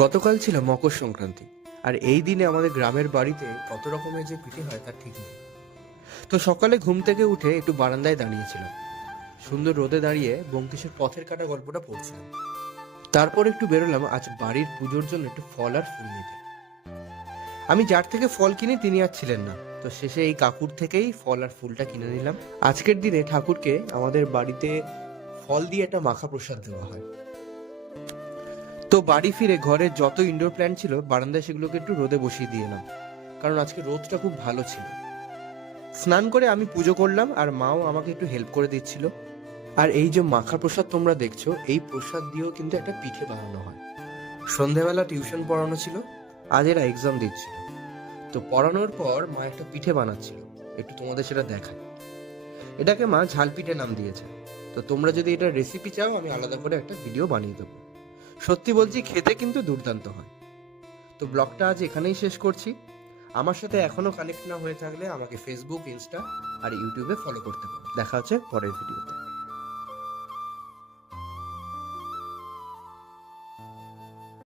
গতকাল ছিল মকর সংক্রান্তি, আর এই দিনে আমাদের গ্রামের বাড়িতে কত রকমের যে পিঠে হয় তার ঠিক নেই। তো সকালে ঘুম থেকে উঠে একটু বারান্দায় দাঁড়িয়েছিলাম, সুন্দর রোদে দাঁড়িয়ে ব্যোমকেশের পথের কাটা গল্পটা পড়ছিলাম। তারপর একটু বেরোলাম আজ বাড়ির পুজোর জন্য একটু ফল আর ফুল নিতে। আমি যার থেকে ফল কিনি তিনি আর ছিলেন না, তো শেষে এই কাকুর থেকেই ফল আর ফুলটা কিনে নিলাম। আজকের দিনে ঠাকুরকে আমাদের বাড়িতে ফল দিয়ে একটা মাখা প্রসাদ দেওয়া হয়। তো বাড়ি ফিরে ঘরের যত ইনডোর প্ল্যান্ট ছিল বারান্দায় সেগুলোকে একটু রোদে বসিয়ে দিয়ে এলাম, কারণ আজকে রোদটা খুব ভালো ছিল। স্নান করে আমি পুজো করলাম আর মাও আমাকে একটু হেল্প করে দিচ্ছিল। আর এই যে মাখা প্রসাদ তোমরা দেখছো, এই প্রসাদ দিয়েও কিন্তু একটা পিঠে বানানো হয়। সন্ধেবেলা টিউশন পড়ানো ছিল, আজ এরা এক্সাম দিচ্ছিল, তো পড়ানোর পর মা একটা পিঠে বানাচ্ছিল, একটু তোমাদের সেটা দেখায়। এটাকে মা ঝাল পিঠে নাম দিয়েছে। তো তোমরা যদি এটার রেসিপি চাও আমি আলাদা করে একটা ভিডিও বানিয়ে দেবো। সত্যি বলছি, খেতে কিন্তু দুর্দান্ত হয়। তো ব্লগটা আজ এখানেই শেষ করছি। আমার সাথে এখনো কানেক্ট না হয়ে থাকলে আমাকে ফেসবুক, ইনস্টা আর ইউটিউবে ফলো করতে পারো। দেখা হচ্ছে পরের ভিডিওতে।